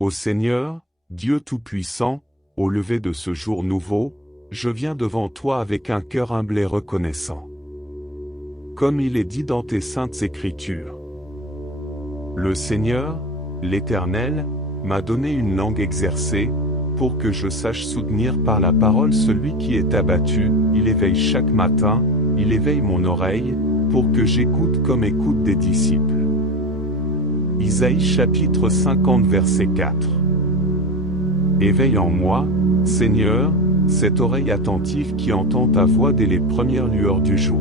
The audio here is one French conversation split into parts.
Ô Seigneur, Dieu Tout-Puissant, au lever de ce jour nouveau, je viens devant toi avec un cœur humble et reconnaissant. Comme il est dit dans tes saintes Écritures. Le Seigneur, l'Éternel, m'a donné une langue exercée, pour que je sache soutenir par la parole celui qui est abattu. Il éveille chaque matin, il éveille mon oreille, pour que j'écoute comme écoutent des disciples. Isaïe chapitre 50 verset 4. Éveille en moi, Seigneur, cette oreille attentive qui entend ta voix dès les premières lueurs du jour.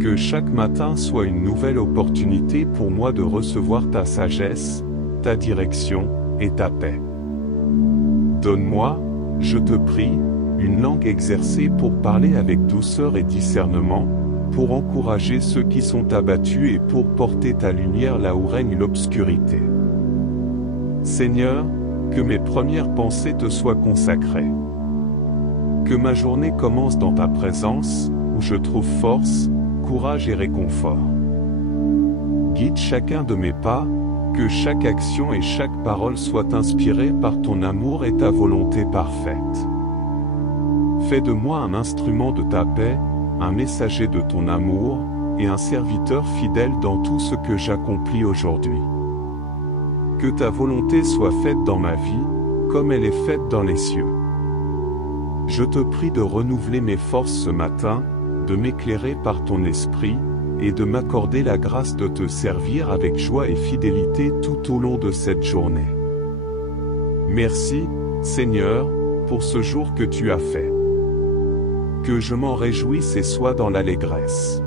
Que chaque matin soit une nouvelle opportunité pour moi de recevoir ta sagesse, ta direction et ta paix. Donne-moi, je te prie, une langue exercée pour parler avec douceur et discernement, pour encourager ceux qui sont abattus et pour porter ta lumière là où règne l'obscurité. Seigneur, que mes premières pensées te soient consacrées. Que ma journée commence dans ta présence, où je trouve force, courage et réconfort. Guide chacun de mes pas, que chaque action et chaque parole soient inspirées par ton amour et ta volonté parfaite. Fais de moi un instrument de ta paix, un messager de ton amour, et un serviteur fidèle dans tout ce que j'accomplis aujourd'hui. Que ta volonté soit faite dans ma vie, comme elle est faite dans les cieux. Je te prie de renouveler mes forces ce matin, de m'éclairer par ton esprit, et de m'accorder la grâce de te servir avec joie et fidélité tout au long de cette journée. Merci, Seigneur, pour ce jour que tu as fait. Que je m'en réjouisse et sois dans l'allégresse.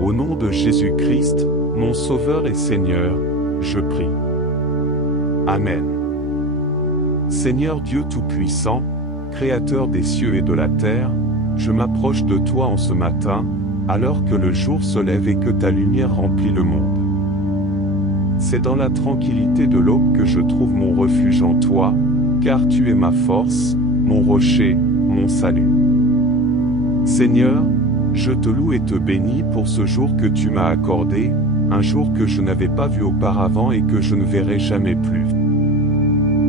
Au nom de Jésus-Christ, mon Sauveur et Seigneur, je prie. Amen. Seigneur Dieu Tout-Puissant, Créateur des cieux et de la terre, je m'approche de toi en ce matin, alors que le jour se lève et que ta lumière remplit le monde. C'est dans la tranquillité de l'aube que je trouve mon refuge en toi, car tu es ma force, mon rocher, mon salut. Seigneur, je te loue et te bénis pour ce jour que tu m'as accordé, un jour que je n'avais pas vu auparavant et que je ne verrai jamais plus.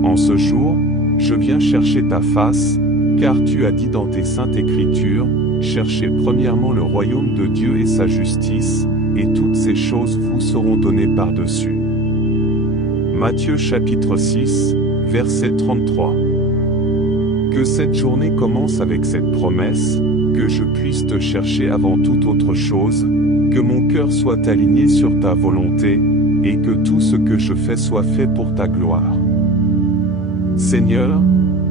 En ce jour, je viens chercher ta face, car tu as dit dans tes saintes Écritures, cherchez premièrement le royaume de Dieu et sa justice, et toutes ces choses vous seront données par-dessus. Matthieu chapitre 6, verset 33. Que cette journée commence avec cette promesse, que je puisse te chercher avant toute autre chose, que mon cœur soit aligné sur ta volonté, et que tout ce que je fais soit fait pour ta gloire. Seigneur,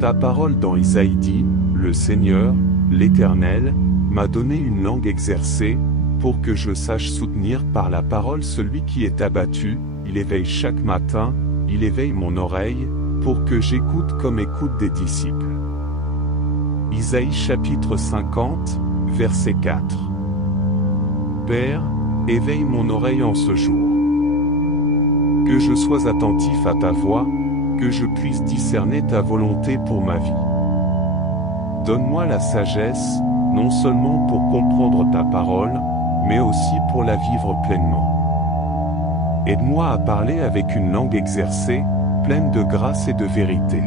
ta parole dans Isaïe dit, le Seigneur, l'Éternel, m'a donné une langue exercée, pour que je sache soutenir par la parole celui qui est abattu. Il éveille chaque matin, il éveille mon oreille, pour que j'écoute comme écoutent des disciples. Isaïe chapitre 50, verset 4. Père, éveille mon oreille en ce jour. Que je sois attentif à ta voix, que je puisse discerner ta volonté pour ma vie. Donne-moi la sagesse, non seulement pour comprendre ta parole, mais aussi pour la vivre pleinement. Aide-moi à parler avec une langue exercée, pleine de grâce et de vérité.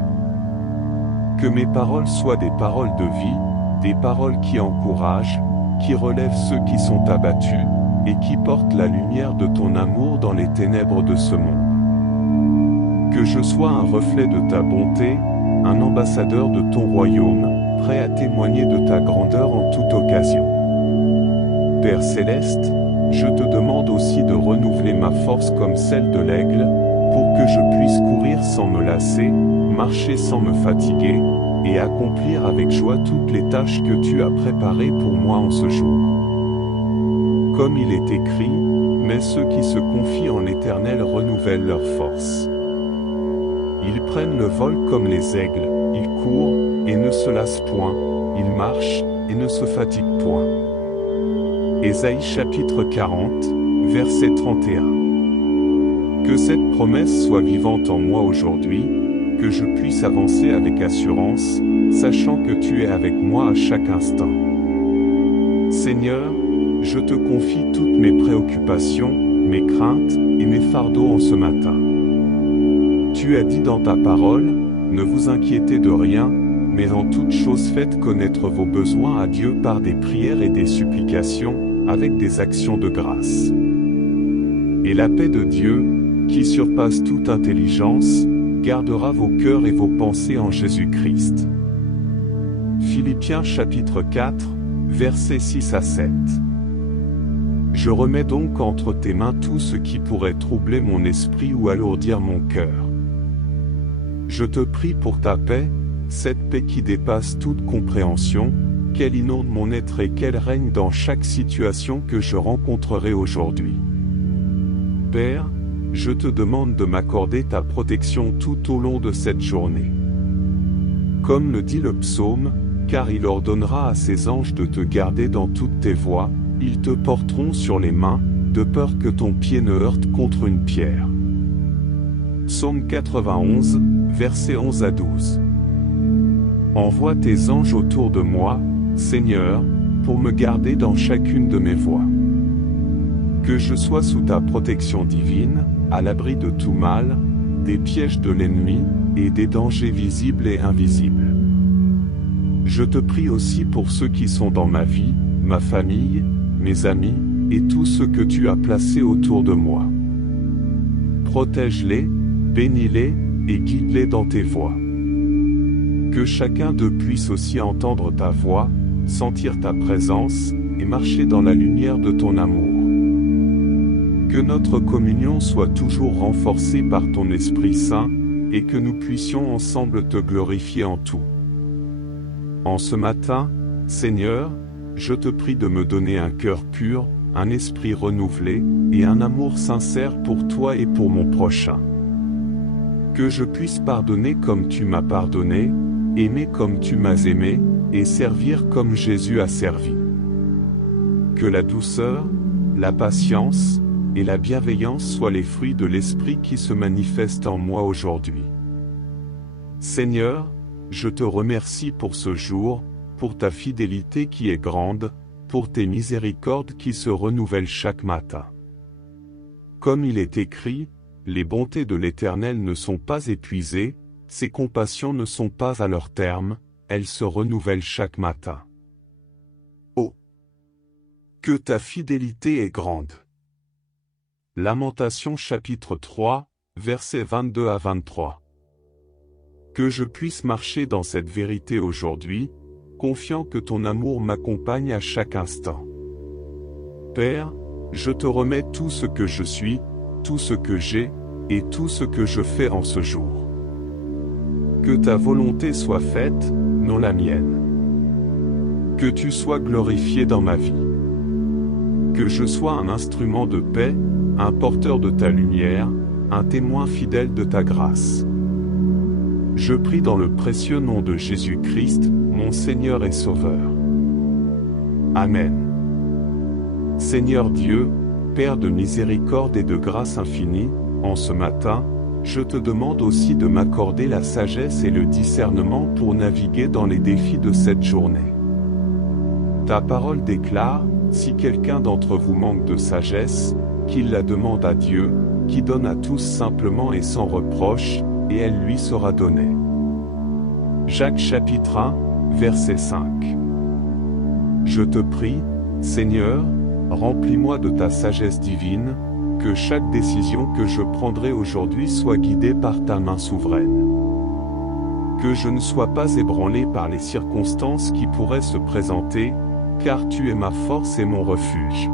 Que mes paroles soient des paroles de vie, des paroles qui encouragent, qui relèvent ceux qui sont abattus, et qui portent la lumière de ton amour dans les ténèbres de ce monde. Que je sois un reflet de ta bonté, un ambassadeur de ton royaume, prêt à témoigner de ta grandeur en toute occasion. Père Céleste, je te demande aussi de renouveler ma force comme celle de l'aigle, pour que je puisse courir sans me lasser, marcher sans me fatiguer, et accomplir avec joie toutes les tâches que tu as préparées pour moi en ce jour. Comme il est écrit, mais ceux qui se confient en l'Éternel renouvellent leur force. Ils prennent le vol comme les aigles, ils courent, et ne se lassent point, ils marchent, et ne se fatiguent point. Ésaïe chapitre 40, verset 31. Que cette promesse soit vivante en moi aujourd'hui, que je puisse avancer avec assurance, sachant que tu es avec moi à chaque instant. Seigneur, je te confie toutes mes préoccupations, mes craintes et mes fardeaux en ce matin. Tu as dit dans ta parole, ne vous inquiétez de rien, mais en toute chose faites connaître vos besoins à Dieu par des prières et des supplications, avec des actions de grâce. Et la paix de Dieu, qui surpasse toute intelligence, gardera vos cœurs et vos pensées en Jésus-Christ. Philippiens chapitre 4, versets 6 à 7. Je remets donc entre tes mains tout ce qui pourrait troubler mon esprit ou alourdir mon cœur. Je te prie pour ta paix, cette paix qui dépasse toute compréhension, qu'elle inonde mon être et qu'elle règne dans chaque situation que je rencontrerai aujourd'hui. Père, je te demande de m'accorder ta protection tout au long de cette journée. Comme le dit le psaume, car il ordonnera à ses anges de te garder dans toutes tes voies, ils te porteront sur les mains, de peur que ton pied ne heurte contre une pierre. Psaume 91, versets 11 à 12. Envoie tes anges autour de moi, Seigneur, pour me garder dans chacune de mes voies. Que je sois sous ta protection divine, à l'abri de tout mal, des pièges de l'ennemi, et des dangers visibles et invisibles. Je te prie aussi pour ceux qui sont dans ma vie, ma famille, mes amis, et tous ceux que tu as placés autour de moi. Protège-les, bénis-les, et guide-les dans tes voies. Que chacun d'eux puisse aussi entendre ta voix, sentir ta présence, et marcher dans la lumière de ton amour. Que notre communion soit toujours renforcée par ton Esprit Saint, et que nous puissions ensemble te glorifier en tout. En ce matin, Seigneur, je te prie de me donner un cœur pur, un esprit renouvelé, et un amour sincère pour toi et pour mon prochain. Que je puisse pardonner comme tu m'as pardonné, aimer comme tu m'as aimé, et servir comme Jésus a servi. Que la douceur, la patience, et la bienveillance soient les fruits de l'Esprit qui se manifestent en moi aujourd'hui. Seigneur, je te remercie pour ce jour, pour ta fidélité qui est grande, pour tes miséricordes qui se renouvellent chaque matin. Comme il est écrit, les bontés de l'Éternel ne sont pas épuisées, ses compassions ne sont pas à leur terme, elles se renouvellent chaque matin. Oh! Que ta fidélité est grande! Lamentations chapitre 3, versets 22 à 23. Que je puisse marcher dans cette vérité aujourd'hui, confiant que ton amour m'accompagne à chaque instant. Père, je te remets tout ce que je suis, tout ce que j'ai, et tout ce que je fais en ce jour. Que ta volonté soit faite, non la mienne. Que tu sois glorifié dans ma vie. Que je sois un instrument de paix, un porteur de ta lumière, un témoin fidèle de ta grâce. Je prie dans le précieux nom de Jésus-Christ, mon Seigneur et Sauveur. Amen. Seigneur Dieu, Père de miséricorde et de grâce infinie, en ce matin, je te demande aussi de m'accorder la sagesse et le discernement pour naviguer dans les défis de cette journée. Ta parole déclare, si quelqu'un d'entre vous manque de sagesse, qu'il la demande à Dieu, qui donne à tous simplement et sans reproche, et elle lui sera donnée. Jacques chapitre 1, verset 5. Je te prie, Seigneur, remplis-moi de ta sagesse divine, que chaque décision que je prendrai aujourd'hui soit guidée par ta main souveraine. Que je ne sois pas ébranlé par les circonstances qui pourraient se présenter, car tu es ma force et mon refuge.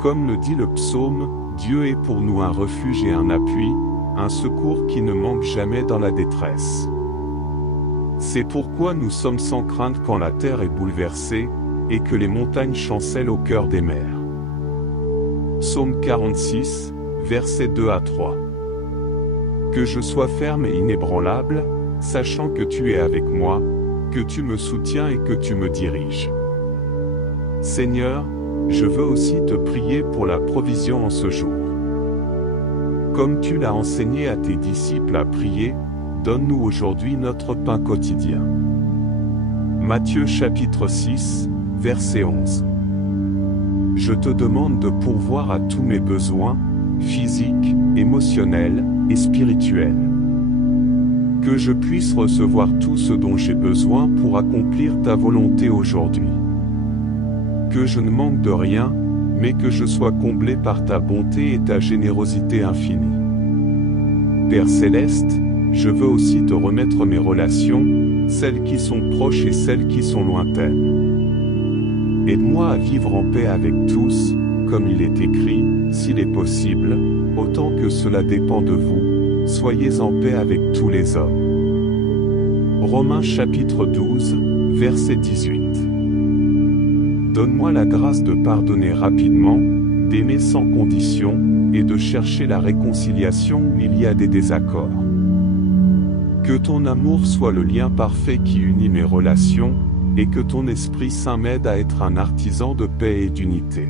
Comme le dit le psaume, Dieu est pour nous un refuge et un appui, un secours qui ne manque jamais dans la détresse. C'est pourquoi nous sommes sans crainte quand la terre est bouleversée, et que les montagnes chancellent au cœur des mers. Psaume 46, versets 2 à 3. Que je sois ferme et inébranlable, sachant que tu es avec moi, que tu me soutiens et que tu me diriges. Seigneur, je veux aussi te prier pour la provision en ce jour. Comme tu l'as enseigné à tes disciples à prier, donne-nous aujourd'hui notre pain quotidien. Matthieu chapitre 6, verset 11. Je te demande de pourvoir à tous mes besoins, physique, émotionnel et spirituel. Que je puisse recevoir tout ce dont j'ai besoin pour accomplir ta volonté aujourd'hui. Que je ne manque de rien, mais que je sois comblé par ta bonté et ta générosité infinie. Père Céleste, je veux aussi te remettre mes relations, celles qui sont proches et celles qui sont lointaines. Aide-moi à vivre en paix avec tous, comme il est écrit, s'il est possible, autant que cela dépend de vous, soyez en paix avec tous les hommes. Romains chapitre 12, verset 18. Donne-moi la grâce de pardonner rapidement, d'aimer sans condition, et de chercher la réconciliation où il y a des désaccords. Que ton amour soit le lien parfait qui unit mes relations, et que ton Esprit Saint m'aide à être un artisan de paix et d'unité.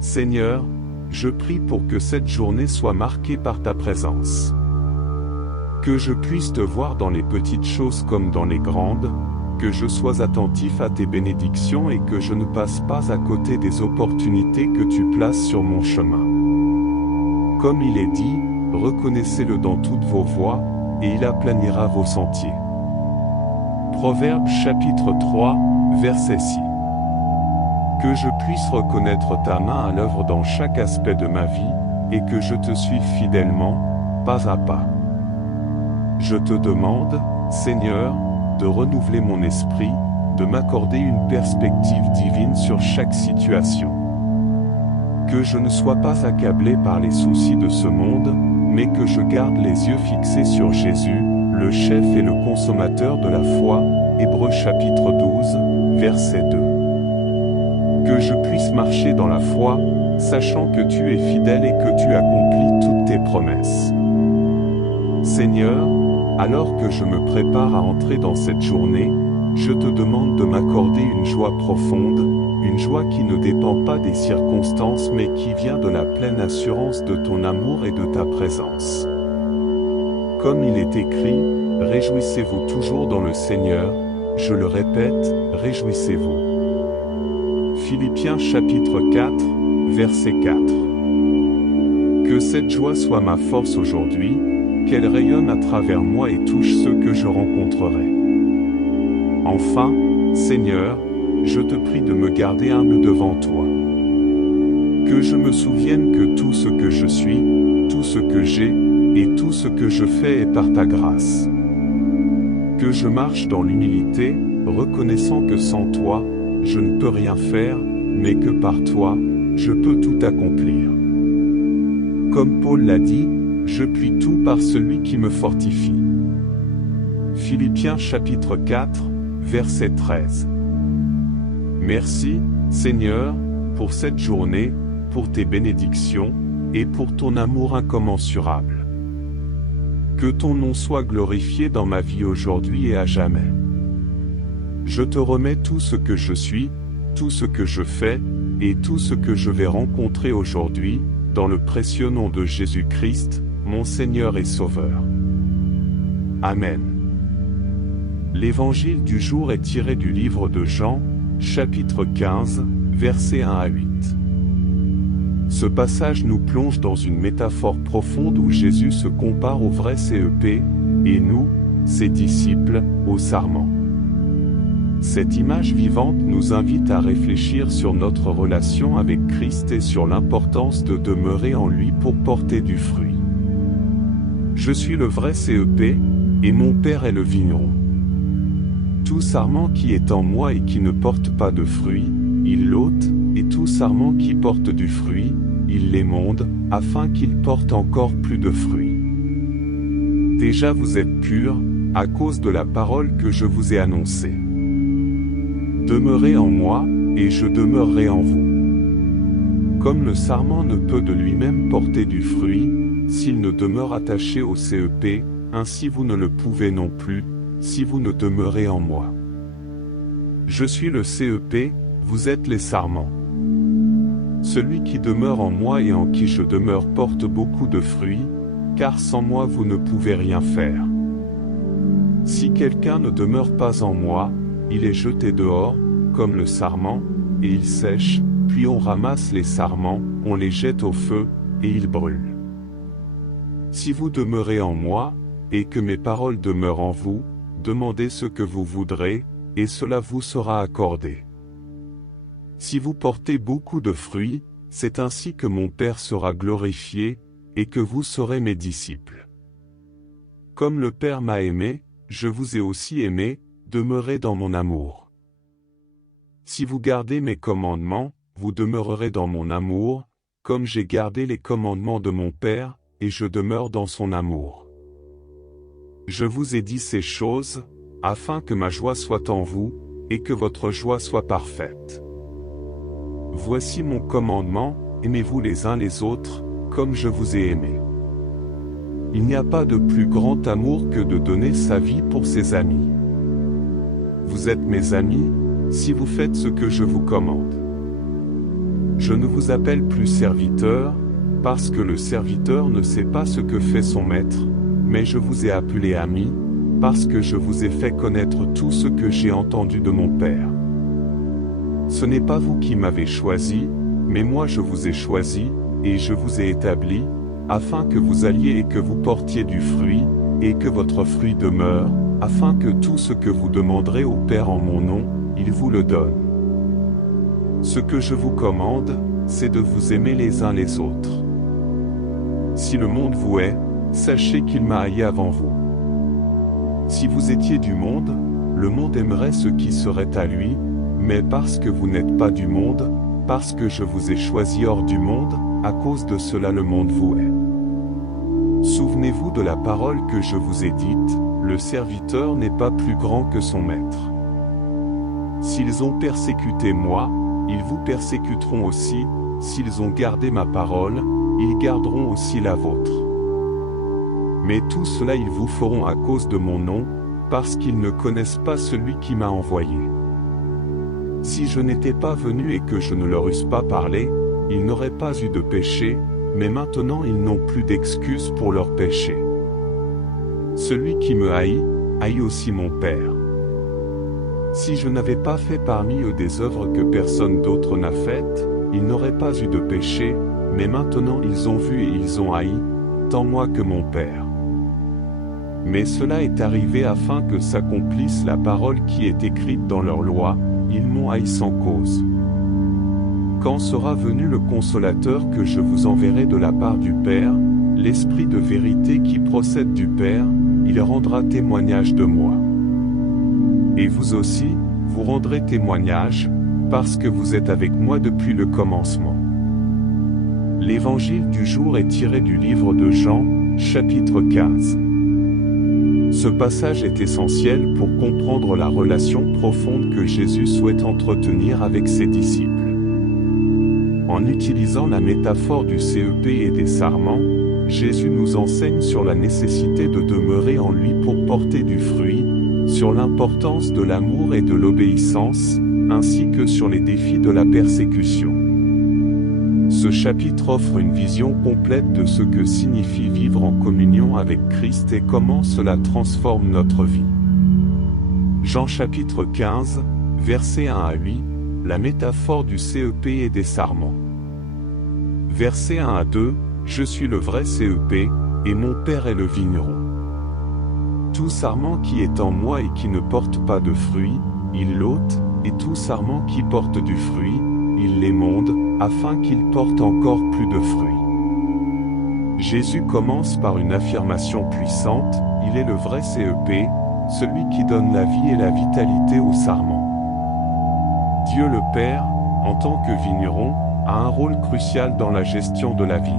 Seigneur, je prie pour que cette journée soit marquée par ta présence. Que je puisse te voir dans les petites choses comme dans les grandes, que je sois attentif à tes bénédictions et que je ne passe pas à côté des opportunités que tu places sur mon chemin. Comme il est dit, reconnaissez-le dans toutes vos voies, et il aplanira vos sentiers. Proverbes chapitre 3, verset 6. Que je puisse reconnaître ta main à l'œuvre dans chaque aspect de ma vie, et que je te suive fidèlement, pas à pas. Je te demande, Seigneur, de renouveler mon esprit, de m'accorder une perspective divine sur chaque situation. Que je ne sois pas accablé par les soucis de ce monde, mais que je garde les yeux fixés sur Jésus, le chef et le consommateur de la foi, Hébreux chapitre 12, verset 2. Que je puisse marcher dans la foi, sachant que tu es fidèle et que tu accomplis toutes tes promesses. Seigneur, alors que je me prépare à entrer dans cette journée, je te demande de m'accorder une joie profonde, une joie qui ne dépend pas des circonstances mais qui vient de la pleine assurance de ton amour et de ta présence. Comme il est écrit, réjouissez-vous toujours dans le Seigneur, je le répète, réjouissez-vous. Philippiens chapitre 4, verset 4. Que cette joie soit ma force aujourd'hui, qu'elle rayonne à travers moi et touche ceux que je rencontrerai. Enfin, Seigneur, je te prie de me garder humble devant toi. Que je me souvienne que tout ce que je suis, tout ce que j'ai, et tout ce que je fais est par ta grâce. Que je marche dans l'humilité, reconnaissant que sans toi, je ne peux rien faire, mais que par toi, je peux tout accomplir. Comme Paul l'a dit, je puis tout par celui qui me fortifie. Philippiens chapitre 4, verset 13. Merci, Seigneur, pour cette journée, pour tes bénédictions, et pour ton amour incommensurable. Que ton nom soit glorifié dans ma vie aujourd'hui et à jamais. Je te remets tout ce que je suis, tout ce que je fais, et tout ce que je vais rencontrer aujourd'hui, dans le précieux nom de Jésus-Christ, mon Seigneur et Sauveur. Amen. L'évangile du jour est tiré du livre de Jean, chapitre 15, versets 1 à 8. Ce passage nous plonge dans une métaphore profonde où Jésus se compare au vrai CEP, et nous, ses disciples, au sarment. Cette image vivante nous invite à réfléchir sur notre relation avec Christ et sur l'importance de demeurer en lui pour porter du fruit. Je suis le vrai CEP, et mon Père est le vigneron. Tout sarment qui est en moi et qui ne porte pas de fruit, il l'ôte, et tout sarment qui porte du fruit, il l'émonde, afin qu'il porte encore plus de fruits. Déjà vous êtes purs, à cause de la parole que je vous ai annoncée. Demeurez en moi, et je demeurerai en vous. Comme le sarment ne peut de lui-même porter du fruit, s'il ne demeure attaché au CEP, ainsi vous ne le pouvez non plus, si vous ne demeurez en moi. Je suis le CEP, vous êtes les sarments. Celui qui demeure en moi et en qui je demeure porte beaucoup de fruits, car sans moi vous ne pouvez rien faire. Si quelqu'un ne demeure pas en moi, il est jeté dehors, comme le sarment, et il sèche, puis on ramasse les sarments, on les jette au feu, et il brûle. Si vous demeurez en moi, et que mes paroles demeurent en vous, demandez ce que vous voudrez, et cela vous sera accordé. Si vous portez beaucoup de fruits, c'est ainsi que mon Père sera glorifié, et que vous serez mes disciples. Comme le Père m'a aimé, je vous ai aussi aimé, demeurez dans mon amour. Si vous gardez mes commandements, vous demeurerez dans mon amour, comme j'ai gardé les commandements de mon Père, et je demeure dans son amour. Je vous ai dit ces choses, afin que ma joie soit en vous, et que votre joie soit parfaite. Voici mon commandement, aimez-vous les uns les autres, comme je vous ai aimé. Il n'y a pas de plus grand amour que de donner sa vie pour ses amis. Vous êtes mes amis, si vous faites ce que je vous commande. Je ne vous appelle plus serviteur, parce que le serviteur ne sait pas ce que fait son maître, mais je vous ai appelé amis, parce que je vous ai fait connaître tout ce que j'ai entendu de mon Père. Ce n'est pas vous qui m'avez choisi, mais moi je vous ai choisi, et je vous ai établi, afin que vous alliez et que vous portiez du fruit, et que votre fruit demeure, afin que tout ce que vous demanderez au Père en mon nom, il vous le donne. Ce que je vous commande, c'est de vous aimer les uns les autres. Si le monde vous hait, sachez qu'il m'a haï avant vous. Si vous étiez du monde, le monde aimerait ce qui serait à lui, mais parce que vous n'êtes pas du monde, parce que je vous ai choisi hors du monde, à cause de cela le monde vous hait. Souvenez-vous de la parole que je vous ai dite, le serviteur n'est pas plus grand que son maître. S'ils ont persécuté moi, ils vous persécuteront aussi, s'ils ont gardé ma parole, ils garderont aussi la vôtre. Mais tout cela ils vous feront à cause de mon nom, parce qu'ils ne connaissent pas celui qui m'a envoyé. Si je n'étais pas venu et que je ne leur eusse pas parlé, ils n'auraient pas eu de péché, mais maintenant ils n'ont plus d'excuse pour leur péché. Celui qui me haït, haït aussi mon Père. Si je n'avais pas fait parmi eux des œuvres que personne d'autre n'a faites, ils n'auraient pas eu de péché, mais maintenant ils ont vu et ils ont haï, tant moi que mon Père. Mais cela est arrivé afin que s'accomplisse la parole qui est écrite dans leur loi, ils m'ont haï sans cause. Quand sera venu le consolateur que je vous enverrai de la part du Père, l'Esprit de vérité qui procède du Père, il rendra témoignage de moi. Et vous aussi, vous rendrez témoignage, parce que vous êtes avec moi depuis le commencement. L'évangile du jour est tiré du livre de Jean, chapitre 15. Ce passage est essentiel pour comprendre la relation profonde que Jésus souhaite entretenir avec ses disciples. En utilisant la métaphore du cep et des sarments, Jésus nous enseigne sur la nécessité de demeurer en lui pour porter du fruit, sur l'importance de l'amour et de l'obéissance, ainsi que sur les défis de la persécution. Ce chapitre offre une vision complète de ce que signifie vivre en communion avec Christ et comment cela transforme notre vie. Jean chapitre 15, versets 1 à 8, la métaphore du cep et des sarments. Versets 1 à 2, je suis le vrai cep, et mon Père est le vigneron. Tout sarment qui est en moi et qui ne porte pas de fruit, il l'ôte, et tout sarment qui porte du fruit, il l'émonde, afin qu'il porte encore plus de fruits. Jésus commence par une affirmation puissante, il est le vrai cep, celui qui donne la vie et la vitalité au sarment. Dieu le Père, en tant que vigneron, a un rôle crucial dans la gestion de la vigne.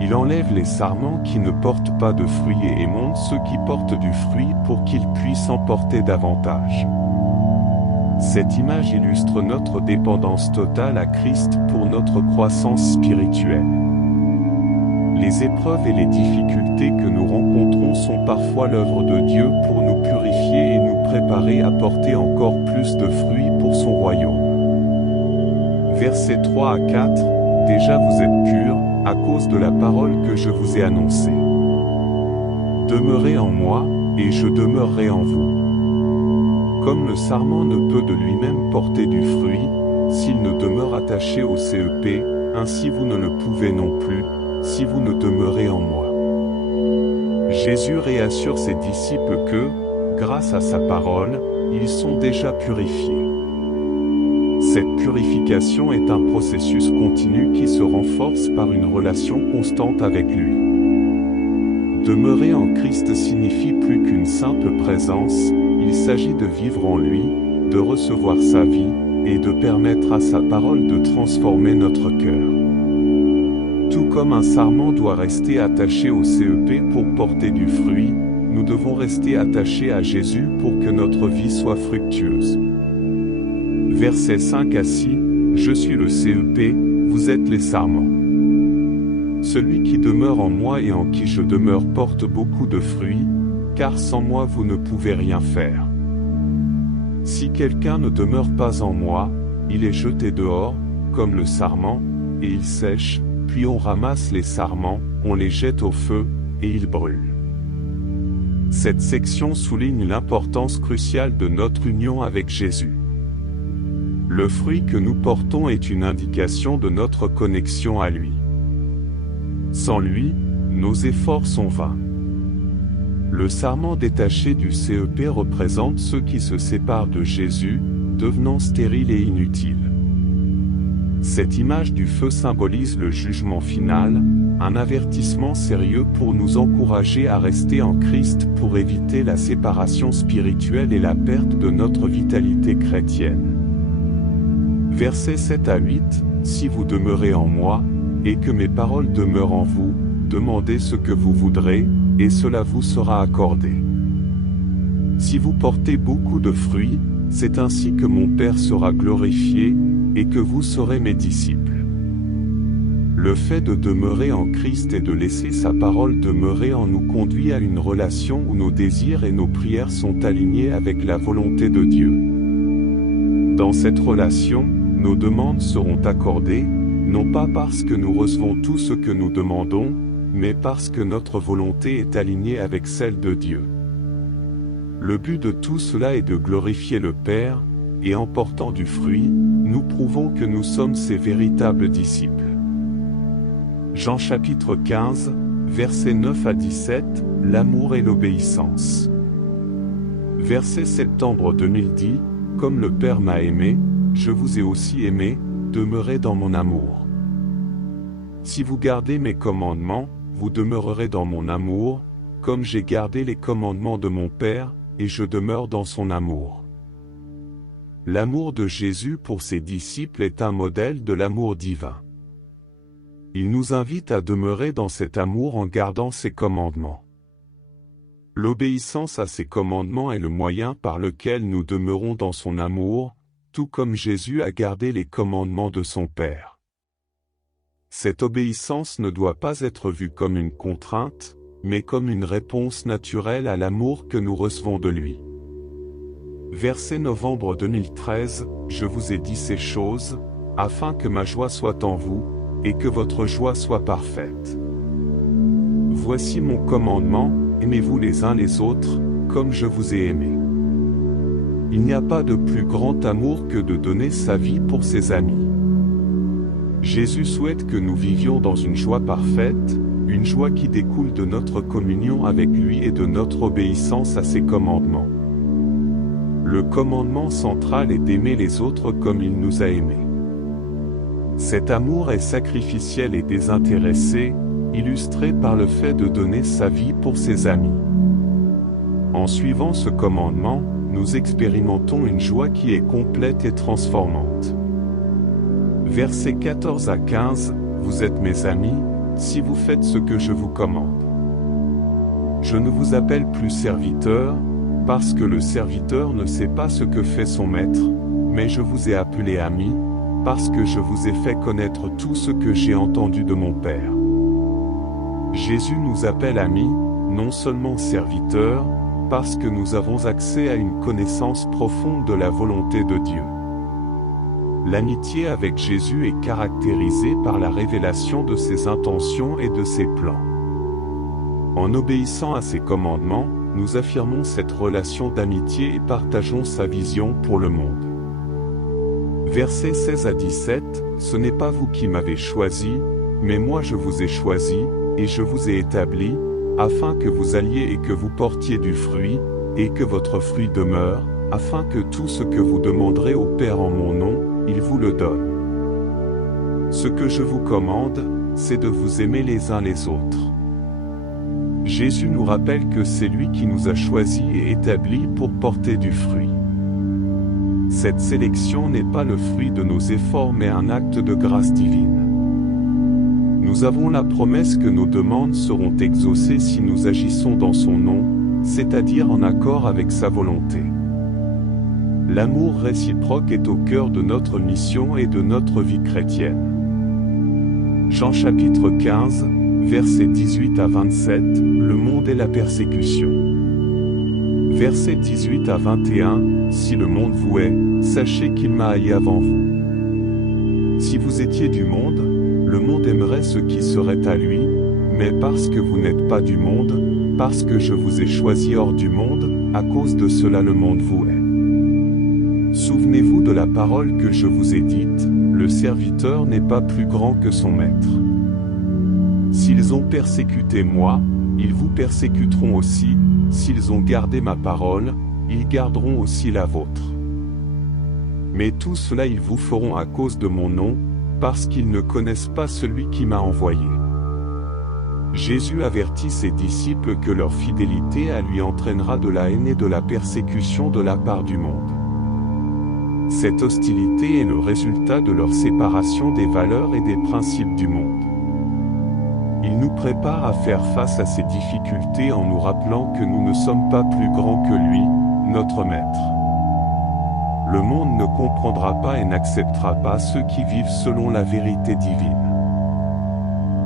Il enlève les sarments qui ne portent pas de fruits et émonde ceux qui portent du fruit pour qu'ils puissent en porter davantage. Cette image illustre notre dépendance totale à Christ pour notre croissance spirituelle. Les épreuves et les difficultés que nous rencontrons sont parfois l'œuvre de Dieu pour nous purifier et nous préparer à porter encore plus de fruits pour son royaume. Versets 3 à 4, déjà vous êtes purs, à cause de la parole que je vous ai annoncée. Demeurez en moi, et je demeurerai en vous. Comme le sarment ne peut de lui-même porter du fruit, s'il ne demeure attaché au cep, ainsi vous ne le pouvez non plus, si vous ne demeurez en moi. Jésus réassure ses disciples que, grâce à sa parole, ils sont déjà purifiés. Cette purification est un processus continu qui se renforce par une relation constante avec lui. Demeurer en Christ signifie plus qu'une simple présence, il s'agit de vivre en lui, de recevoir sa vie, et de permettre à sa parole de transformer notre cœur. Tout comme un sarment doit rester attaché au CEP pour porter du fruit, nous devons rester attachés à Jésus pour que notre vie soit fructueuse. Versets 5 à 6, je suis le CEP, vous êtes les sarments. Celui qui demeure en moi et en qui je demeure porte beaucoup de fruits, car sans moi vous ne pouvez rien faire. Si quelqu'un ne demeure pas en moi, il est jeté dehors, comme le sarment, et il sèche, puis on ramasse les sarments, on les jette au feu, et ils brûlent. Cette section souligne l'importance cruciale de notre union avec Jésus. Le fruit que nous portons est une indication de notre connexion à lui. Sans lui, nos efforts sont vains. Le sarment détaché du CEP représente ceux qui se séparent de Jésus, devenant stériles et inutiles. Cette image du feu symbolise le jugement final, un avertissement sérieux pour nous encourager à rester en Christ pour éviter la séparation spirituelle et la perte de notre vitalité chrétienne. Versets 7 à 8, si vous demeurez en moi, et que mes paroles demeurent en vous, demandez ce que vous voudrez, et cela vous sera accordé. Si vous portez beaucoup de fruits, c'est ainsi que mon Père sera glorifié, et que vous serez mes disciples. Le fait de demeurer en Christ et de laisser sa parole demeurer en nous conduit à une relation où nos désirs et nos prières sont alignés avec la volonté de Dieu. Dans cette relation, nos demandes seront accordées, non pas parce que nous recevons tout ce que nous demandons, mais parce que notre volonté est alignée avec celle de Dieu. Le but de tout cela est de glorifier le Père, et en portant du fruit, nous prouvons que nous sommes ses véritables disciples. Jean chapitre 15, versets 9 à 17, l'amour et l'obéissance. Verset septembre 2010, comme le Père m'a aimé, je vous ai aussi aimé, demeurez dans mon amour. Si vous gardez mes commandements, vous demeurerez dans mon amour, comme j'ai gardé les commandements de mon Père, et je demeure dans son amour. L'amour de Jésus pour ses disciples est un modèle de l'amour divin. Il nous invite à demeurer dans cet amour en gardant ses commandements. L'obéissance à ses commandements est le moyen par lequel nous demeurons dans son amour, tout comme Jésus a gardé les commandements de son Père. Cette obéissance ne doit pas être vue comme une contrainte, mais comme une réponse naturelle à l'amour que nous recevons de lui. Verset novembre 2013, je vous ai dit ces choses, afin que ma joie soit en vous, et que votre joie soit parfaite. Voici mon commandement, aimez-vous les uns les autres, comme je vous ai aimé. Il n'y a pas de plus grand amour que de donner sa vie pour ses amis. Jésus souhaite que nous vivions dans une joie parfaite, une joie qui découle de notre communion avec lui et de notre obéissance à ses commandements. Le commandement central est d'aimer les autres comme il nous a aimés. Cet amour est sacrificiel et désintéressé, illustré par le fait de donner sa vie pour ses amis. En suivant ce commandement, nous expérimentons une joie qui est complète et transformante. Versets 14 à 15, vous êtes mes amis, si vous faites ce que je vous commande. Je ne vous appelle plus serviteur, parce que le serviteur ne sait pas ce que fait son maître, mais je vous ai appelé amis, parce que je vous ai fait connaître tout ce que j'ai entendu de mon Père. Jésus nous appelle amis, non seulement serviteurs, parce que nous avons accès à une connaissance profonde de la volonté de Dieu. L'amitié avec Jésus est caractérisée par la révélation de ses intentions et de ses plans. En obéissant à ses commandements, nous affirmons cette relation d'amitié et partageons sa vision pour le monde. Versets 16 à 17, ce n'est pas vous qui m'avez choisi, mais moi je vous ai choisi, et je vous ai établi, afin que vous alliez et que vous portiez du fruit, et que votre fruit demeure, afin que tout ce que vous demanderez au Père en mon nom, il vous le donne. Ce que je vous commande, c'est de vous aimer les uns les autres. Jésus nous rappelle que c'est lui qui nous a choisis et établis pour porter du fruit. Cette sélection n'est pas le fruit de nos efforts mais un acte de grâce divine. Nous avons la promesse que nos demandes seront exaucées si nous agissons dans son nom, c'est-à-dire en accord avec sa volonté. L'amour réciproque est au cœur de notre mission et de notre vie chrétienne. Jean chapitre 15, versets 18 à 27, le monde et la persécution. Versets 18 à 21, si le monde vous hait, sachez qu'il m'a haï avant vous. Si vous étiez du monde, le monde aimerait ce qui serait à lui, mais parce que vous n'êtes pas du monde, parce que je vous ai choisi hors du monde, à cause de cela le monde vous hait. Souvenez-vous de la parole que je vous ai dite, le serviteur n'est pas plus grand que son maître. S'ils ont persécuté moi, ils vous persécuteront aussi, s'ils ont gardé ma parole, ils garderont aussi la vôtre. Mais tout cela ils vous feront à cause de mon nom, parce qu'ils ne connaissent pas celui qui m'a envoyé. Jésus avertit ses disciples que leur fidélité à lui entraînera de la haine et de la persécution de la part du monde. Cette hostilité est le résultat de leur séparation des valeurs et des principes du monde. Il nous prépare à faire face à ces difficultés en nous rappelant que nous ne sommes pas plus grands que lui, notre Maître. Le monde ne comprendra pas et n'acceptera pas ceux qui vivent selon la vérité divine.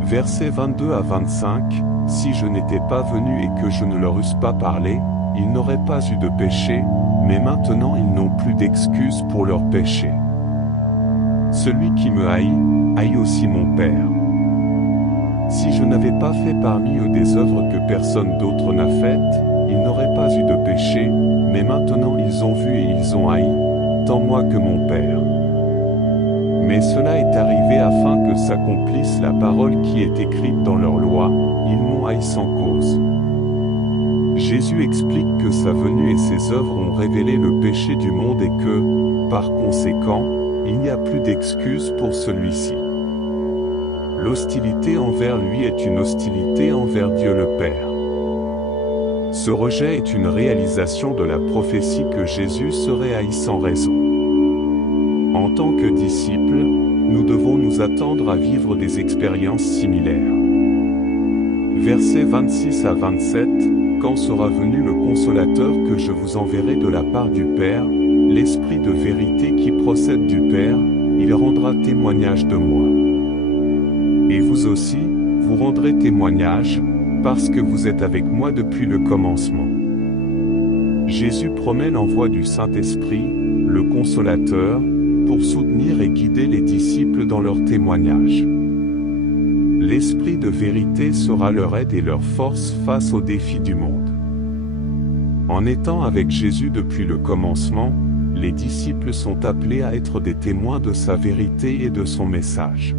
Versets 22 à 25, si je n'étais pas venu et que je ne leur eusse pas parlé, ils n'auraient pas eu de péché, mais maintenant ils n'ont plus d'excuse pour leur péché. Celui qui me haït, haït aussi mon Père. Si je n'avais pas fait parmi eux des œuvres que personne d'autre n'a faites, ils n'auraient pas eu de péché, mais maintenant ils ont vu et ils ont haï, tant moi que mon Père. Mais cela est arrivé afin que s'accomplisse la parole qui est écrite dans leur loi, ils m'ont haï sans cause. Jésus explique que sa venue et ses œuvres ont révélé le péché du monde et que, par conséquent, il n'y a plus d'excuse pour celui-ci. L'hostilité envers lui est une hostilité envers Dieu le Père. Ce rejet est une réalisation de la prophétie que Jésus serait haï sans raison. En tant que disciples, nous devons nous attendre à vivre des expériences similaires. Versets 26 à 27, quand sera venu le consolateur que je vous enverrai de la part du Père, l'Esprit de vérité qui procède du Père, il rendra témoignage de moi. Et vous aussi, vous rendrez témoignage, parce que vous êtes avec moi depuis le commencement. Jésus promet l'envoi du Saint-Esprit, le Consolateur, pour soutenir et guider les disciples dans leur témoignage. L'Esprit de vérité sera leur aide et leur force face aux défis du monde. En étant avec Jésus depuis le commencement, les disciples sont appelés à être des témoins de sa vérité et de son message.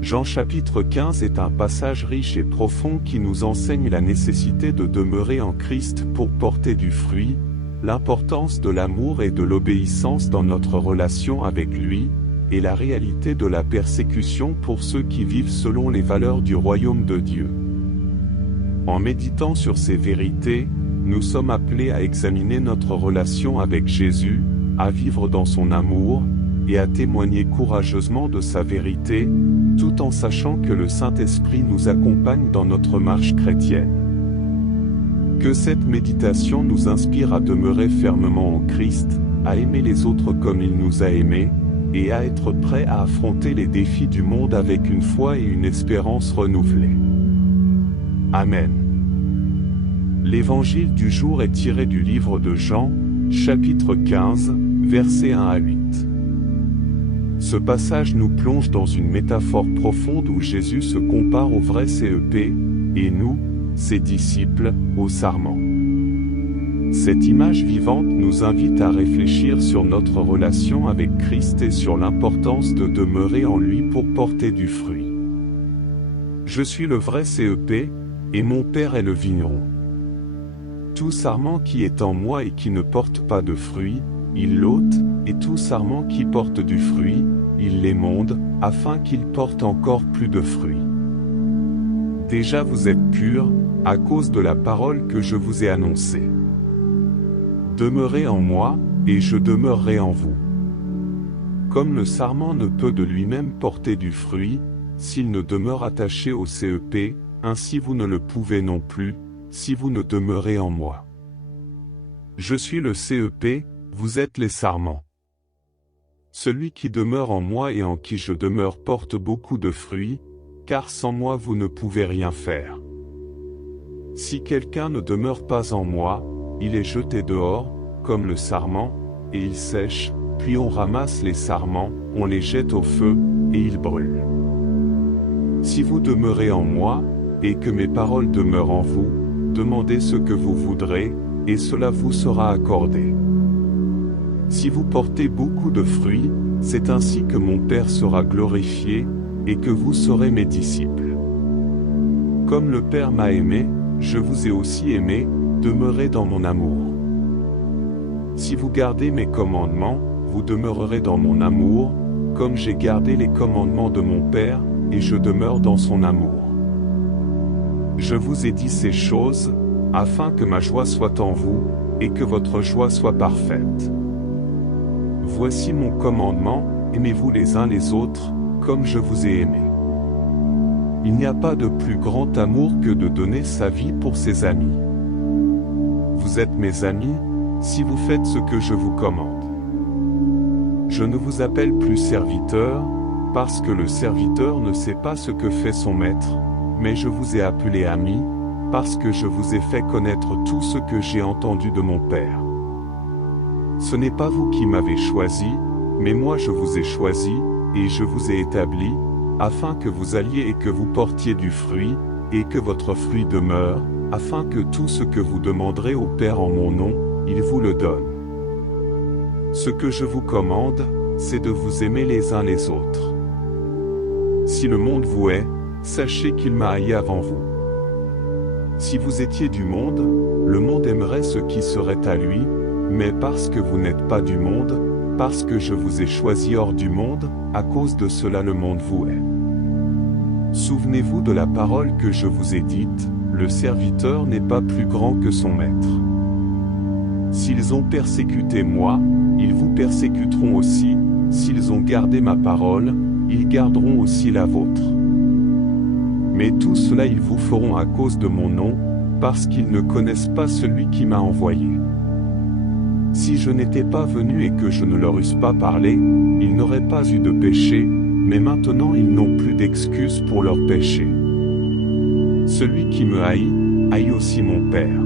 Jean chapitre 15 est un passage riche et profond qui nous enseigne la nécessité de demeurer en Christ pour porter du fruit, l'importance de l'amour et de l'obéissance dans notre relation avec lui, et la réalité de la persécution pour ceux qui vivent selon les valeurs du royaume de Dieu. En méditant sur ces vérités, nous sommes appelés à examiner notre relation avec Jésus, à vivre dans son amour, et à témoigner courageusement de sa vérité, tout en sachant que le Saint-Esprit nous accompagne dans notre marche chrétienne. Que cette méditation nous inspire à demeurer fermement en Christ, à aimer les autres comme il nous a aimés, et à être prêts à affronter les défis du monde avec une foi et une espérance renouvelées. Amen. L'évangile du jour est tiré du livre de Jean, chapitre 15, versets 1 à 8. Ce passage nous plonge dans une métaphore profonde où Jésus se compare au vrai CEP, et nous, ses disciples, au sarment. Cette image vivante nous invite à réfléchir sur notre relation avec Christ et sur l'importance de demeurer en lui pour porter du fruit. Je suis le vrai CEP, et mon Père est le vigneron. Tout sarment qui est en moi et qui ne porte pas de fruit, il l'ôte, et tout sarment qui porte du fruit, il l'émonde, afin qu'il porte encore plus de fruits. Déjà vous êtes purs, à cause de la parole que je vous ai annoncée. Demeurez en moi, et je demeurerai en vous. Comme le sarment ne peut de lui-même porter du fruit, s'il ne demeure attaché au CEP, ainsi vous ne le pouvez non plus, si vous ne demeurez en moi. Je suis le CEP, vous êtes les sarments. Celui qui demeure en moi et en qui je demeure porte beaucoup de fruits, car sans moi vous ne pouvez rien faire. Si quelqu'un ne demeure pas en moi, il est jeté dehors, comme le sarment, et il sèche, puis on ramasse les sarments, on les jette au feu, et ils brûlent. Si vous demeurez en moi, et que mes paroles demeurent en vous, demandez ce que vous voudrez, et cela vous sera accordé. Si vous portez beaucoup de fruits, c'est ainsi que mon Père sera glorifié, et que vous serez mes disciples. Comme le Père m'a aimé, je vous ai aussi aimé, demeurez dans mon amour. Si vous gardez mes commandements, vous demeurerez dans mon amour, comme j'ai gardé les commandements de mon Père, et je demeure dans son amour. Je vous ai dit ces choses, afin que ma joie soit en vous, et que votre joie soit parfaite. Voici mon commandement, aimez-vous les uns les autres, comme je vous ai aimé. Il n'y a pas de plus grand amour que de donner sa vie pour ses amis. Vous êtes mes amis, si vous faites ce que je vous commande. Je ne vous appelle plus serviteur, parce que le serviteur ne sait pas ce que fait son maître, mais je vous ai appelé amis, parce que je vous ai fait connaître tout ce que j'ai entendu de mon Père. Ce n'est pas vous qui m'avez choisi, mais moi je vous ai choisi, et je vous ai établi, afin que vous alliez et que vous portiez du fruit, et que votre fruit demeure, afin que tout ce que vous demanderez au Père en mon nom, il vous le donne. Ce que je vous commande, c'est de vous aimer les uns les autres. Si le monde vous hait, sachez qu'il m'a haï avant vous. Si vous étiez du monde, le monde aimerait ce qui serait à lui, mais parce que vous n'êtes pas du monde, parce que je vous ai choisi hors du monde, à cause de cela le monde vous hait. Souvenez-vous de la parole que je vous ai dite, le serviteur n'est pas plus grand que son maître. S'ils ont persécuté moi, ils vous persécuteront aussi, s'ils ont gardé ma parole, ils garderont aussi la vôtre. Mais tout cela ils vous feront à cause de mon nom, parce qu'ils ne connaissent pas celui qui m'a envoyé. Si je n'étais pas venu et que je ne leur eusse pas parlé, ils n'auraient pas eu de péché, mais maintenant ils n'ont plus d'excuse pour leur péché. Celui qui me haït aussi mon Père.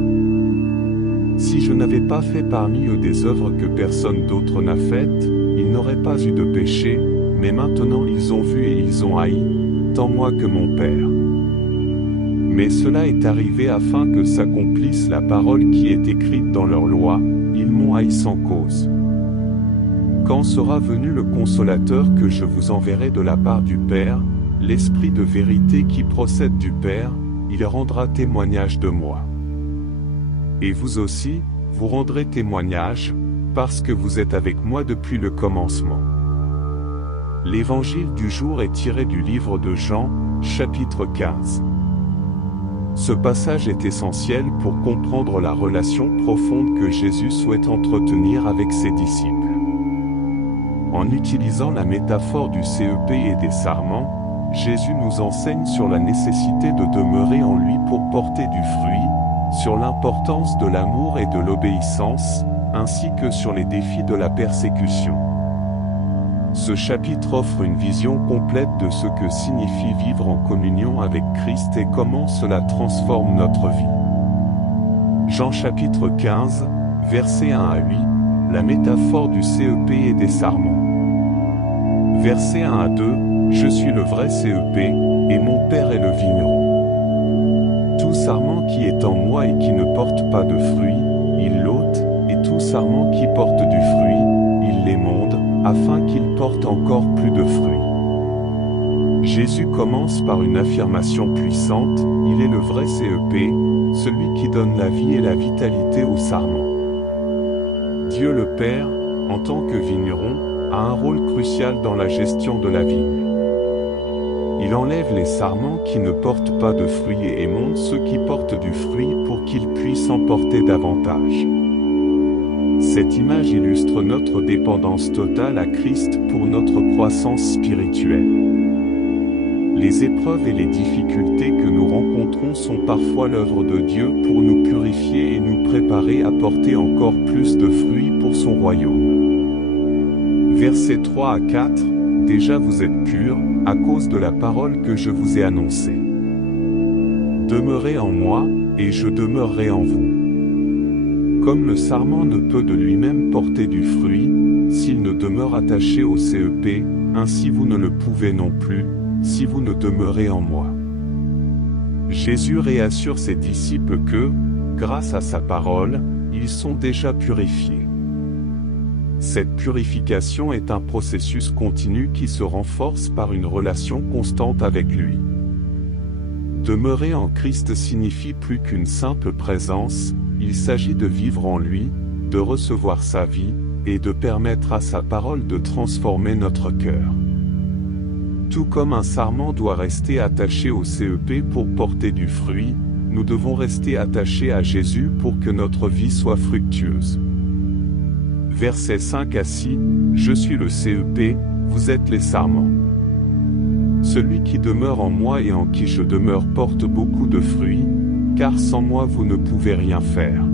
Si je n'avais pas fait parmi eux des œuvres que personne d'autre n'a faites, ils n'auraient pas eu de péché, mais maintenant ils ont vu et ils ont haï, tant moi que mon Père. Mais cela est arrivé afin que s'accomplisse la parole qui est écrite dans leur loi, ils m'ont haï sans cause. Quand sera venu le Consolateur que je vous enverrai de la part du Père, l'Esprit de vérité qui procède du Père, il rendra témoignage de moi. Et vous aussi, vous rendrez témoignage, parce que vous êtes avec moi depuis le commencement. L'évangile du jour est tiré du livre de Jean, chapitre 15. Ce passage est essentiel pour comprendre la relation profonde que Jésus souhaite entretenir avec ses disciples. En utilisant la métaphore du CEP et des sarments, Jésus nous enseigne sur la nécessité de demeurer en lui pour porter du fruit, sur l'importance de l'amour et de l'obéissance, ainsi que sur les défis de la persécution. Ce chapitre offre une vision complète de ce que signifie vivre en communion avec Christ et comment cela transforme notre vie. Jean chapitre 15, versets 1 à 8, la métaphore du CEP et des sarments. Versets 1 à 2, je suis le vrai CEP, et mon Père est le vigneron. Tout sarment qui est en moi et qui ne porte pas de fruits, il l'ôte, et tout sarment qui porte du fruit, il l'émonde, afin qu'il porte encore plus de fruits. Jésus commence par une affirmation puissante, il est le vrai CEP, celui qui donne la vie et la vitalité au sarment. Dieu le Père, en tant que vigneron, a un rôle crucial dans la gestion de la vigne. Il enlève les sarments qui ne portent pas de fruits et émonde ceux qui portent du fruit pour qu'ils puissent en porter davantage. Cette image illustre notre dépendance totale à Christ pour notre croissance spirituelle. Les épreuves et les difficultés que nous rencontrons sont parfois l'œuvre de Dieu pour nous purifier et nous préparer à porter encore plus de fruits pour son royaume. Versets 3 à 4, déjà vous êtes purs, à cause de la parole que je vous ai annoncée. Demeurez en moi, et je demeurerai en vous. Comme le sarment ne peut de lui-même porter du fruit, s'il ne demeure attaché au CEP, ainsi vous ne le pouvez non plus, si vous ne demeurez en moi. Jésus réassure ses disciples que, grâce à sa parole, ils sont déjà purifiés. Cette purification est un processus continu qui se renforce par une relation constante avec lui. Demeurer en Christ signifie plus qu'une simple présence, il s'agit de vivre en lui, de recevoir sa vie, et de permettre à sa parole de transformer notre cœur. Tout comme un sarment doit rester attaché au CEP pour porter du fruit, nous devons rester attachés à Jésus pour que notre vie soit fructueuse. Versets 5 à 6, je suis le CEP, vous êtes les sarments. Celui qui demeure en moi et en qui je demeure porte beaucoup de fruits, car sans moi vous ne pouvez rien faire.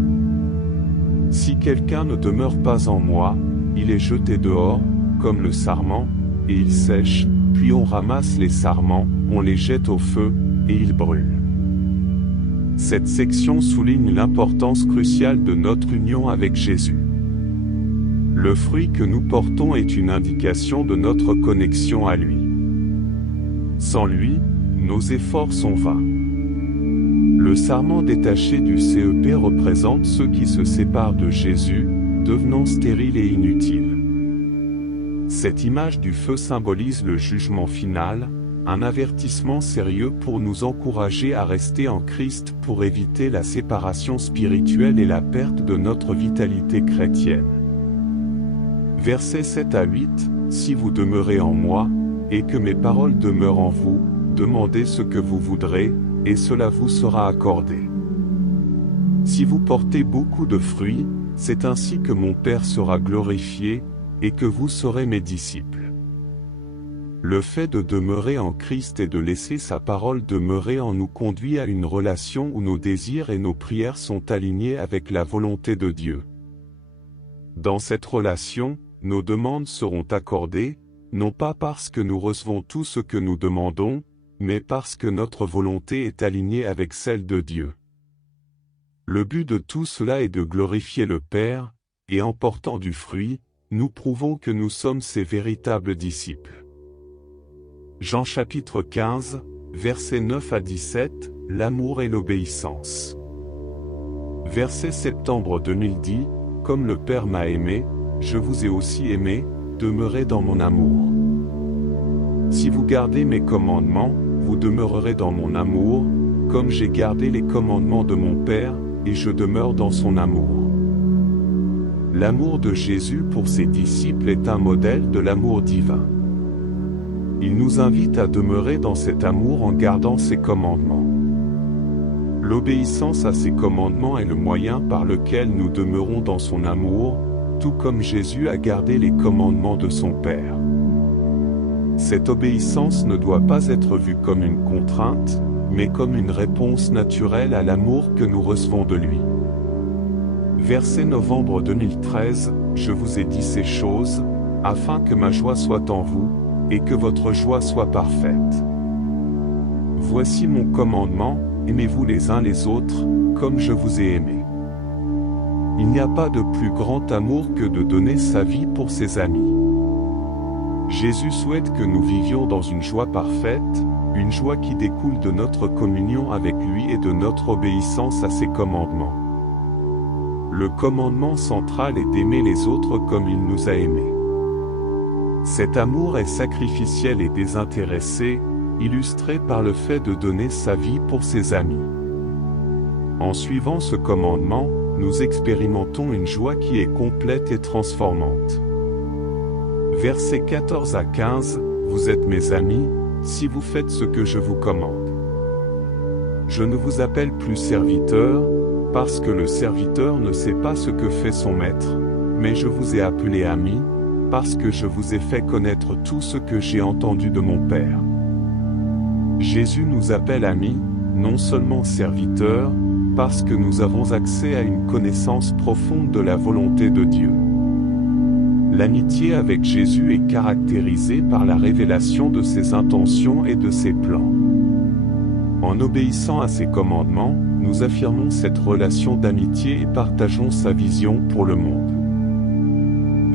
Si quelqu'un ne demeure pas en moi, il est jeté dehors, comme le sarment, et il sèche, puis on ramasse les sarments, on les jette au feu, et ils brûlent. Cette section souligne l'importance cruciale de notre union avec Jésus. Le fruit que nous portons est une indication de notre connexion à lui. Sans lui, nos efforts sont vains. Le sarment détaché du CEP représente ceux qui se séparent de Jésus, devenant stériles et inutiles. Cette image du feu symbolise le jugement final, un avertissement sérieux pour nous encourager à rester en Christ pour éviter la séparation spirituelle et la perte de notre vitalité chrétienne. Versets 7 à 8, si vous demeurez en moi, et que mes paroles demeurent en vous, demandez ce que vous voudrez, et cela vous sera accordé. Si vous portez beaucoup de fruits, c'est ainsi que mon Père sera glorifié, et que vous serez mes disciples. Le fait de demeurer en Christ et de laisser sa parole demeurer en nous conduit à une relation où nos désirs et nos prières sont alignés avec la volonté de Dieu. Dans cette relation, nos demandes seront accordées, non pas parce que nous recevons tout ce que nous demandons, mais parce que notre volonté est alignée avec celle de Dieu. Le but de tout cela est de glorifier le Père, et en portant du fruit, nous prouvons que nous sommes ses véritables disciples. Jean chapitre 15, versets 9 à 17, l'amour et l'obéissance. Verset septembre 2010, comme le Père m'a aimé, je vous ai aussi aimé, demeurez dans mon amour. Si vous gardez mes commandements, vous demeurerez dans mon amour, comme j'ai gardé les commandements de mon Père, et je demeure dans son amour. L'amour de Jésus pour ses disciples est un modèle de l'amour divin. Il nous invite à demeurer dans cet amour en gardant ses commandements. L'obéissance à ses commandements est le moyen par lequel nous demeurons dans son amour, tout comme Jésus a gardé les commandements de son Père. Cette obéissance ne doit pas être vue comme une contrainte, mais comme une réponse naturelle à l'amour que nous recevons de lui. Verset novembre 2013, je vous ai dit ces choses, afin que ma joie soit en vous, et que votre joie soit parfaite. Voici mon commandement, aimez-vous les uns les autres, comme je vous ai aimé. Il n'y a pas de plus grand amour que de donner sa vie pour ses amis. Jésus souhaite que nous vivions dans une joie parfaite, une joie qui découle de notre communion avec lui et de notre obéissance à ses commandements. le commandement central est d'aimer les autres comme il nous a aimés. Cet amour est sacrificiel et désintéressé, illustré par le fait de donner sa vie pour ses amis. En suivant ce commandement, nous expérimentons une joie qui est complète et transformante. Versets 14 à 15, vous êtes mes amis, si vous faites ce que je vous commande. Je ne vous appelle plus serviteur, parce que le serviteur ne sait pas ce que fait son maître, mais je vous ai appelé amis, parce que je vous ai fait connaître tout ce que j'ai entendu de mon Père. Jésus nous appelle amis, non seulement serviteurs, parce que nous avons accès à une connaissance profonde de la volonté de Dieu. L'amitié avec Jésus est caractérisée par la révélation de ses intentions et de ses plans. En obéissant à ses commandements, nous affirmons cette relation d'amitié et partageons sa vision pour le monde.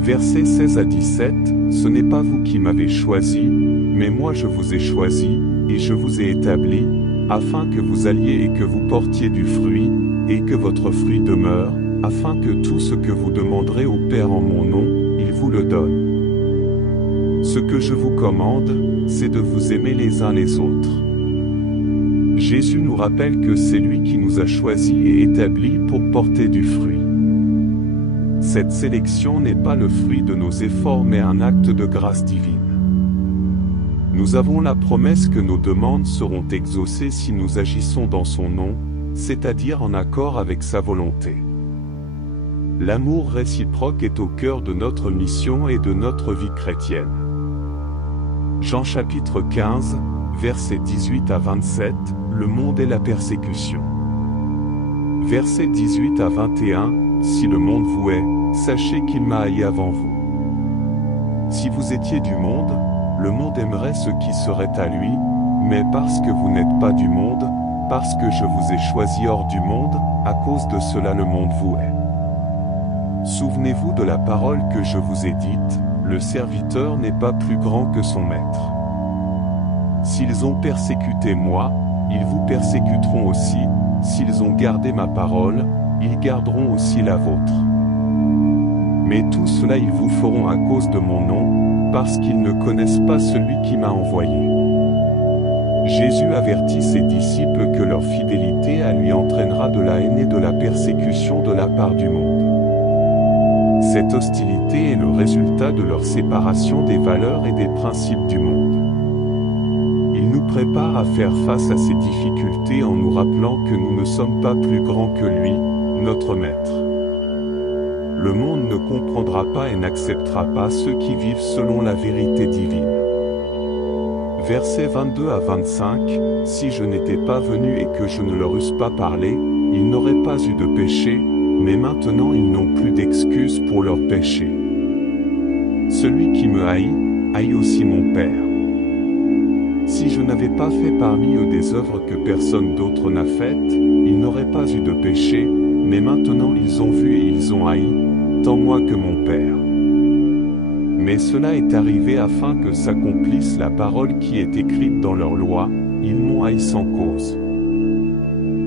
Versets 16 à 17, ce n'est pas vous qui m'avez choisi, mais moi je vous ai choisi, et je vous ai établi, afin que vous alliez et que vous portiez du fruit, et que votre fruit demeure, afin que tout ce que vous demanderez au Père en mon nom, il vous le donne. Ce que je vous commande, c'est de vous aimer les uns les autres. Jésus nous rappelle que c'est lui qui nous a choisis et établis pour porter du fruit. Cette sélection n'est pas le fruit de nos efforts mais un acte de grâce divine. Nous avons la promesse que nos demandes seront exaucées si nous agissons dans son nom, c'est-à-dire en accord avec sa volonté. L'amour réciproque est au cœur de notre mission et de notre vie chrétienne. Jean chapitre 15, versets 18 à 27, le monde et la persécution. Versets 18 à 21, si le monde vous hait, sachez qu'il m'a haï avant vous. Si vous étiez du monde, le monde aimerait ce qui serait à lui, mais parce que vous n'êtes pas du monde, parce que je vous ai choisi hors du monde, à cause de cela le monde vous hait. Souvenez-vous de la parole que je vous ai dite, le serviteur n'est pas plus grand que son maître. S'ils ont persécuté moi, ils vous persécuteront aussi, s'ils ont gardé ma parole, ils garderont aussi la vôtre. Mais tout cela ils vous feront à cause de mon nom, parce qu'ils ne connaissent pas celui qui m'a envoyé. Jésus avertit ses disciples que leur fidélité à lui entraînera de la haine et de la persécution de la part du monde. Cette hostilité est le résultat de leur séparation des valeurs et des principes du monde. Il nous prépare à faire face à ces difficultés en nous rappelant que nous ne sommes pas plus grands que lui, notre Maître. Le monde ne comprendra pas et n'acceptera pas ceux qui vivent selon la vérité divine. Versets 22 à 25, si je n'étais pas venu et que je ne leur eusse pas parlé, ils n'auraient pas eu de péché, mais maintenant ils n'ont plus d'excuses pour leurs péchés. Celui qui me haït, haït aussi mon Père. Si je n'avais pas fait parmi eux des œuvres que personne d'autre n'a faites, ils n'auraient pas eu de péché, mais maintenant ils ont vu et ils ont haï, tant moi que mon Père. Mais cela est arrivé afin que s'accomplisse la parole qui est écrite dans leur loi, ils m'ont haï sans cause.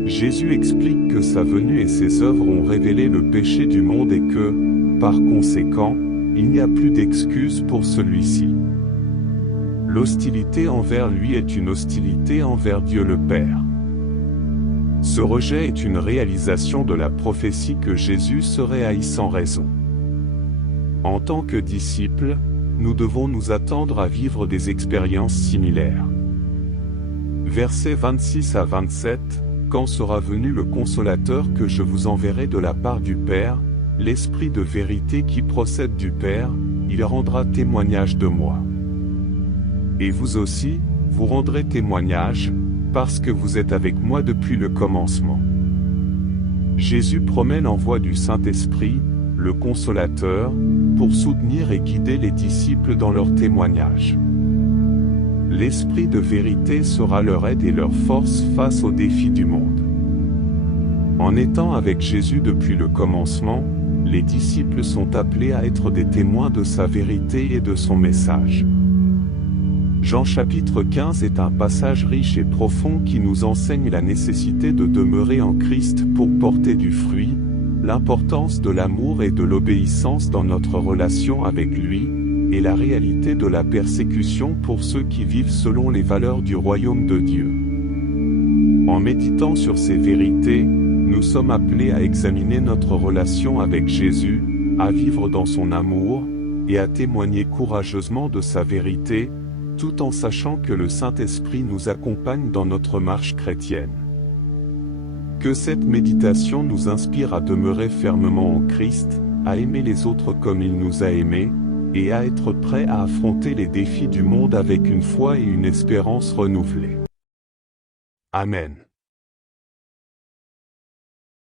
Jésus explique que sa venue et ses œuvres ont révélé le péché du monde et que, par conséquent, il n'y a plus d'excuse pour celui-ci. L'hostilité envers lui est une hostilité envers Dieu le Père. Ce rejet est une réalisation de la prophétie que Jésus serait haï sans raison. En tant que disciples, nous devons nous attendre à vivre des expériences similaires. Versets 26 à 27, quand sera venu le consolateur que je vous enverrai de la part du Père, l'Esprit de vérité qui procède du Père, il rendra témoignage de moi. Et vous aussi, vous rendrez témoignage, parce que vous êtes avec moi depuis le commencement. Jésus promet l'envoi du Saint-Esprit, le Consolateur, pour soutenir et guider les disciples dans leur témoignage. L'Esprit de vérité sera leur aide et leur force face aux défis du monde. En étant avec Jésus depuis le commencement, les disciples sont appelés à être des témoins de sa vérité et de son message. Jean chapitre 15 est un passage riche et profond qui nous enseigne la nécessité de demeurer en Christ pour porter du fruit, l'importance de l'amour et de l'obéissance dans notre relation avec lui, et la réalité de la persécution pour ceux qui vivent selon les valeurs du royaume de Dieu. En méditant sur ces vérités, nous sommes appelés à examiner notre relation avec Jésus, à vivre dans son amour, et à témoigner courageusement de sa vérité, tout en sachant que le Saint-Esprit nous accompagne dans notre marche chrétienne. Que cette méditation nous inspire à demeurer fermement en Christ, à aimer les autres comme il nous a aimés, et à être prêts à affronter les défis du monde avec une foi et une espérance renouvelées. Amen.